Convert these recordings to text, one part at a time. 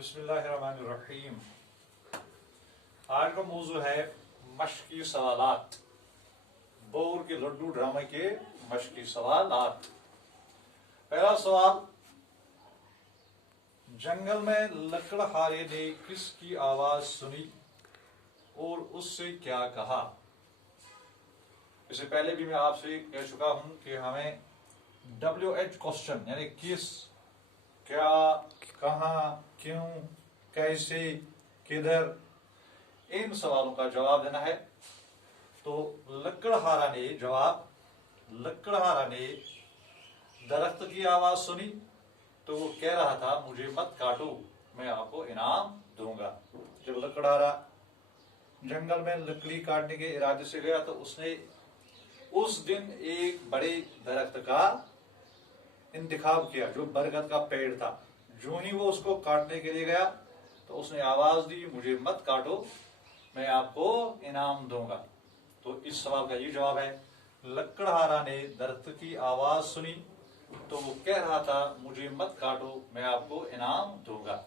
बिस्मिल्लाहिर्रहमानिर्रहीम। आज का मौजू है मशकी सवालात। बोर के लड्डू ड्रामे के मशकी सवालात। पहला सवाल, जंगल में लकड़हारे ने किसकी आवाज सुनी और उससे क्या कहा? इससे पहले भी मैं आपसे कह चुका हूं कि हमें WH क्वेश्चन यानी किस, क्या, कहां, क्यों, कैसे, किधर, इन सवालों का जवाब देना है। तो लकड़हारा ने दरख्त की आवाज सुनी तो वो कह रहा था मुझे मत काटो, मैं आपको इनाम दूंगा। जब लकड़हारा जंगल में लकड़ी काटने के इरादे से गया तो उसने उस दिन एक बड़े दरख्त का इंतखाब किया जो बरगद का पेड़ था। जो ही वो उसको काटने के लिए गया तो उसने आवाज दी मुझे मत काटो, मैं आपको इनाम दूंगा। तो इस सवाल का ये जवाब है, लकड़हारा ने दरख्त की आवाज सुनी तो वो कह रहा था मुझे मत काटो, मैं आपको इनाम दूंगा।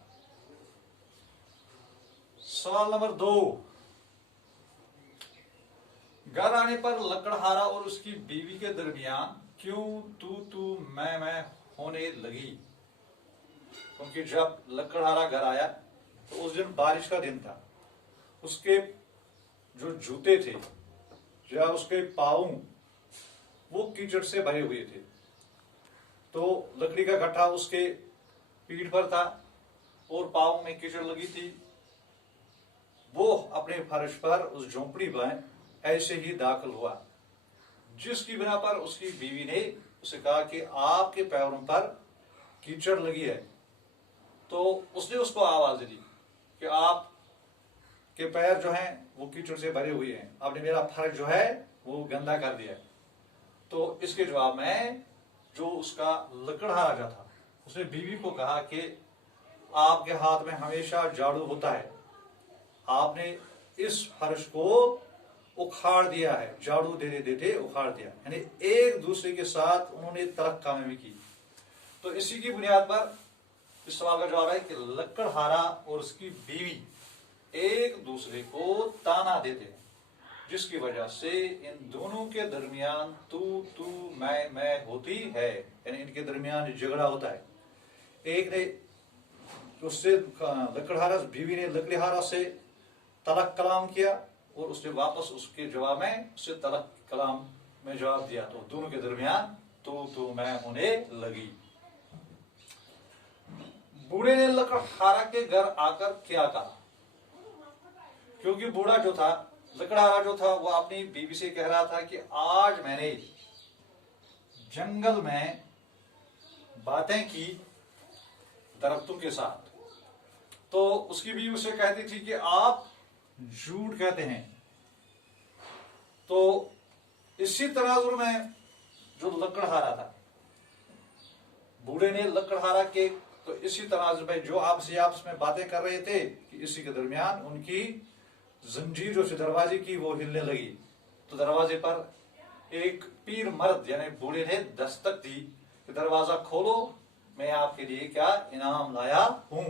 सवाल नंबर 2, घर आने पर लकड़हारा और उसकी बीवी के दरमियान क्यों तू मैं होने लगी? क्योंकि जब लकड़हारा घर आया तो उस दिन बारिश का दिन था। उसके जो जूते थे या उसके पाँव वो कीचड़ से भरे हुए थे। तो लकड़ी का गट्ठा उसके पीठ पर था और पाँव में कीचड़ लगी थी। वो अपने फर्श पर उस झोंपड़ी में ऐसे ही दाखिल हुआ, जिसकी बिना पर उसकी बीवी ने उसे कहा कि आपके पैरों पर कीचड़ लगी है। तो उसने उसको आवाज दी कि आप के पैर जो हैं वो कीचड़ से भरे हुए हैं, आपने मेरा फर्श जो है वो गंदा कर दिया। तो इसके जवाब में जो उसका लकड़हारा जो था उसने बीवी को कहा कि आपके हाथ में हमेशा झाड़ू होता है, आपने इस फर्श को उखाड़ दिया है, झाड़ू देते देते उखाड़ दिया। यानी एक दूसरे के साथ उन्होंने तरक कामी की। तो इसी की बुनियाद पर इस सवाल का जवाब है कि लकड़हारा और उसकी बीवी एक दूसरे को ताना देते हैं, जिसकी वजह से इन दोनों के दरमियान तू मैं होती है। यानी इनके दरमियान झगड़ा होता है। एक ने उससे लकड़हारा बीवी ने लकड़हारा से तलक कलाम किया और उसने वापस उसके जवाब में उससे तलक कलाम में जवाब दिया। तो दोनों के दरमियान तू मैं होने लगी। बूढ़े ने लकड़हारा के घर आकर क्या कहा? क्योंकि बूढ़ा जो था, लकड़हारा जो था, वो अपनी बीवी से कह रहा था कि आज मैंने जंगल में बातें की दरख्तों के साथ। तो उसकी बीवी उसे कहती थी कि आप झूठ कहते हैं। तो इसी तनाजुर में जो लकड़हारा था, बूढ़े ने लकड़हारा के, तो इसी तनाजुर में जो आपस में बातें कर रहे थे कि इसी के दरमियान उनकी जंजीर जो दरवाजे की वो हिलने लगी। तो दरवाजे पर एक पीर मर्द यानी बूढ़े ने दस्तक दी कि दरवाजा खोलो, मैं आपके लिए क्या इनाम लाया हूं।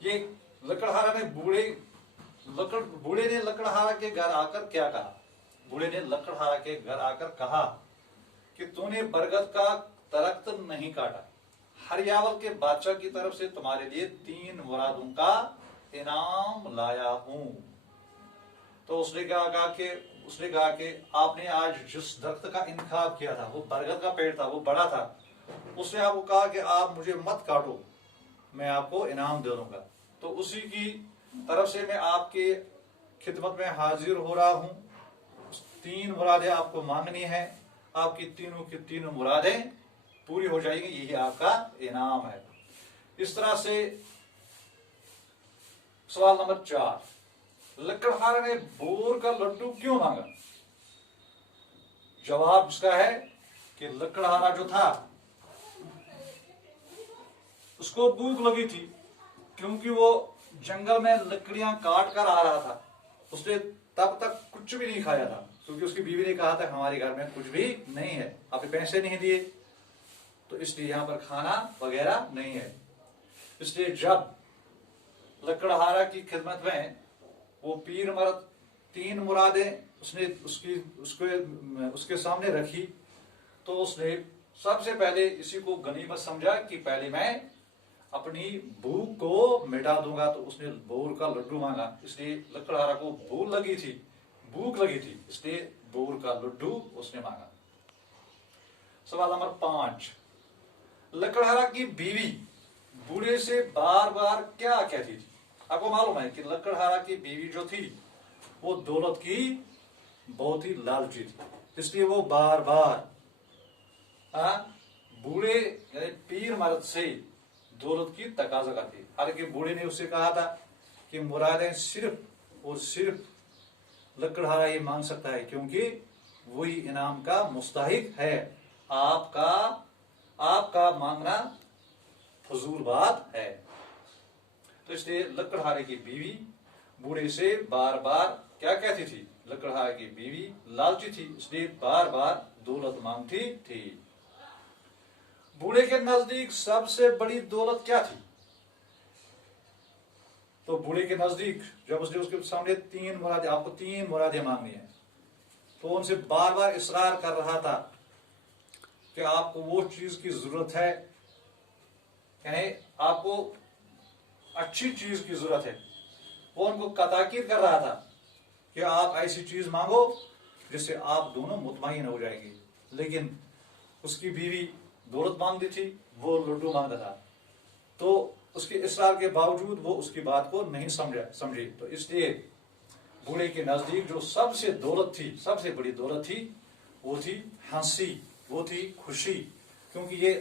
ये लकड़हारा ने बूढ़े ने लकड़हारा के घर आकर क्या कहा? बूढ़े ने लकड़हारा के घर आकर कहा कि तूने बरगद का दरख्त नहीं काटा, हरियावल के बादशाह की तरफ से तुम्हारे लिए 3 मुरादों का इनाम लाया हूं। तो उसने कहा कि आपने आज जिस दरख्त का इंतखाब किया था वो बरगद का पेड़ था, वो बड़ा था। उसने आपको कहा कि आप मुझे मत काटो, मैं आपको इनाम दे दूंगा। तो उसी की तरफ से मैं आपके खिदमत में हाजिर हो रहा हूं। 3 मुरादें आपको मांगनी है, आपकी तीनों की तीनों मुरादें पूरी हो जाएंगी, यही आपका इनाम है। इस तरह से सवाल नंबर 4, लकड़हारा ने बोर का लड्डू क्यों मांगा? जवाब इसका है कि लकड़हारा जो था उसको भूख लगी थी, क्योंकि वो जंगल में लकड़ियां काट कर आ रहा था। उसने तब तक कुछ भी नहीं खाया था, क्योंकि उसकी बीवी ने कहा था हमारे घर में कुछ भी नहीं है, आपने पैसे नहीं दिए, तो इसलिए यहां पर खाना वगैरह नहीं है। इसलिए जब लकड़हारा की खिदमत में वो पीर मर्द 3 मुरादें उसने उसके सामने रखी। तो उसने सबसे पहले इसी को गनीमत समझा कि पहले मैं अपनी भूख को मिटा दूंगा। तो उसने बोर का लड्डू मांगा, इसलिए लकड़हारा को भूख लगी थी, इसलिए बोर का लड्डू उसने मांगा। सवाल नंबर 5, लकड़हारा की बीवी बूढ़े से बार बार क्या कहती थी? आपको मालूम है कि लकड़हारा की बीवी जो थी वो दौलत की बहुत ही लालची थी, इसलिए वो बार बार बूढ़े यानी पीर मर्द से दौलत की तकाजा करती। हालांकि बूढ़े ने उससे कहा था कि मुरादें सिर्फ और सिर्फ लकड़हारा ये मांग सकता है, क्योंकि वही इनाम का मुस्तहिक है। आपका मांगना फजूल बात है। तो इसलिए लकड़हारे की बीवी बूढ़े से बार बार क्या कहती थी? लकड़हारे की बीवी लालची थी, इसलिए बार बार दौलत मांगती थी। बूढ़े के नजदीक सबसे बड़ी दौलत क्या थी? तो बूढ़े के नजदीक जब उसने उसके सामने 3 मुरादें, आपको 3 मुरादें मांगनी है, तो उनसे बार बार इसरार कर रहा था कि आपको वो चीज की जरूरत है, यानी आपको अच्छी चीज की जरूरत है। वो उनको ताकीद कर रहा था कि आप ऐसी चीज मांगो जिससे आप दोनों मुतमईन हो जाएंगे। लेकिन उसकी बीवी दौलत मांगती थी, वो लड्डू मांगता था। तो उसके इसरार के बावजूद वो उसकी बात को नहीं समझी। तो इसलिए बूढ़े के नजदीक जो सबसे बड़ी दौलत थी, वो थी हंसी, वो थी खुशी। क्योंकि ये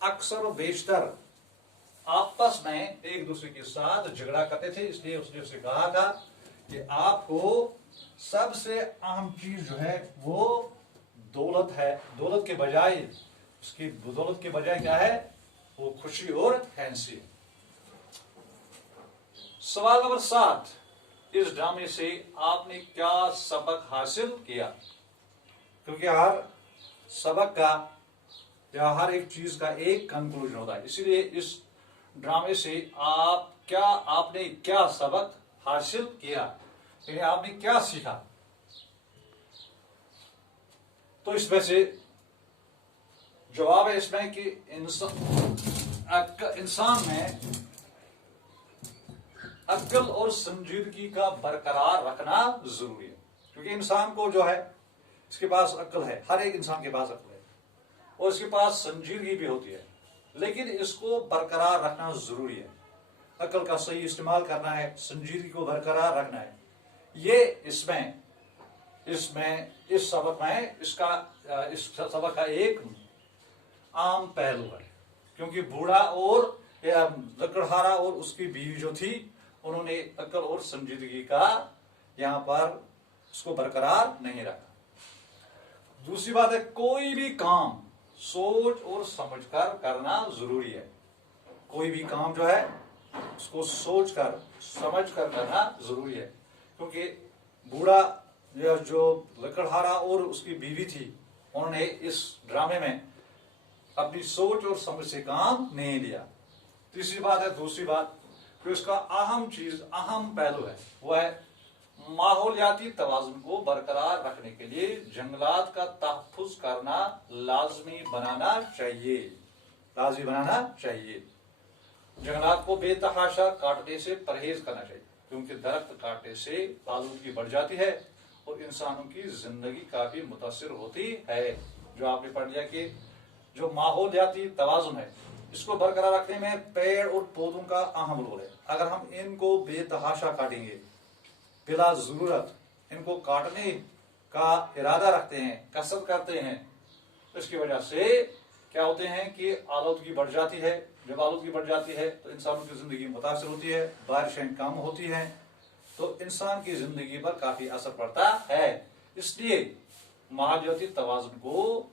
अक्सर बेशतर आपस में एक दूसरे के साथ झगड़ा करते थे, इसलिए उसने उसे कहा था कि आपको सबसे अहम चीज जो है वो दौलत है। दौलत के बजाय क्या है? वो खुशी और हंसी। सवाल नंबर 7, इस ड्रामे से आपने क्या सबक हासिल किया? क्योंकि हर सबक का या हर एक चीज का एक कंक्लूजन होता है, इसीलिए इस ड्रामे से आपने क्या सबक हासिल किया, यानी आपने क्या सीखा? तो इसमें से जवाब है इसमें कि इंसान में अक्ल और संजीदगी का बरकरार रखना जरूरी है। क्योंकि इंसान को जो है, इसके पास अक्ल है, हर एक इंसान के पास अक्ल है और इसके पास संजीदगी भी होती है, लेकिन इसको बरकरार रखना जरूरी है। अक्ल का सही इस्तेमाल करना है, संजीदगी को बरकरार रखना है। ये इस सबक का एक आम पहलू है। क्योंकि बूढ़ा और लकड़हारा और उसकी बीवी जो थी, उन्होंने अक्ल और संजीदगी का यहां पर उसको बरकरार नहीं रखा। दूसरी बात है, कोई भी काम सोच और समझकर करना जरूरी है। कोई भी काम जो है उसको सोचकर समझकर करना जरूरी है। क्योंकि बूढ़ा जो लकड़हारा और उसकी बीवी थी, उन्होंने इस ड्रामे में अपनी सोच और समझ से काम नहीं लिया। दूसरी बात जो इसका अहम पहलू है, वो है माहौलियाती तवाज़ुन को बरकरार रखने के लिए जंगलात का तहफ़्फ़ुज़ करना लाजमी बनाना चाहिए। जंगलात को बेतहाशा काटने से परहेज करना चाहिए, क्योंकि दरख्त काटने से आलूदगी बढ़ जाती है और इंसानों की जिंदगी काफी मुतासिर होती है। जो आपने पढ़ लिया कि जो माहौलियाती तवाज़ुन है, इसको बरकरार रखने में पेड़ और पौधों का अहम रोल है। अगर हम इनको बेतहाशा काटेंगे, बिला जरूरत इनको काटने का इरादा रखते हैं, कसरत करते हैं, तो इसकी वजह से क्या होते हैं कि आलूदगी बढ़ जाती है। जब आलूदगी बढ़ जाती है तो इंसानों की जिंदगी मुतासिर होती है, बारिशें कम होती हैं, तो इंसान की जिंदगी पर काफी असर पड़ता है। इसलिए माहौलियाती तवाज़ुन को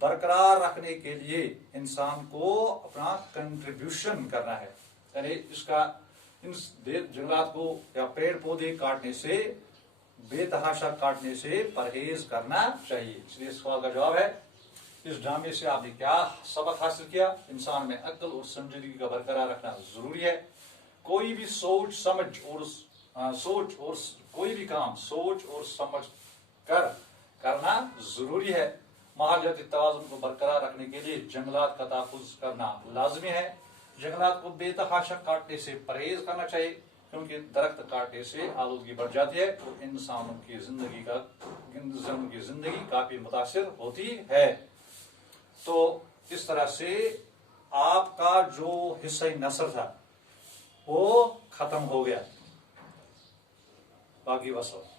बरकरार रखने के लिए इंसान को अपना कंट्रीब्यूशन करना है। यानी इन जंगलात को या पेड़ पौधे काटने से, बेतहाशा काटने से परहेज करना चाहिए। इसलिए इस सवाल का जवाब है, इस ड्रामे से आपने क्या सबक हासिल किया? इंसान में अक्ल और संजीदगी का बरकरार रखना जरूरी है। कोई भी सोच समझ और कोई भी काम सोच और समझ कर करना जरूरी है। माहौलियाती तवाज़ुन को बरकरार रखने के लिए जंगलात का तहफ़्फ़ुज़ करना लाजमी है। जंगलात को बेतहाशा काटने से परहेज करना चाहिए, क्योंकि दरख्त काटने से आलूदगी बढ़ जाती है और इंसानों की जिंदगी काफी मुतासिर होती है। तो इस तरह से आपका जो हिस्सा नसर था वो खत्म हो गया। बाकी वसल्लम।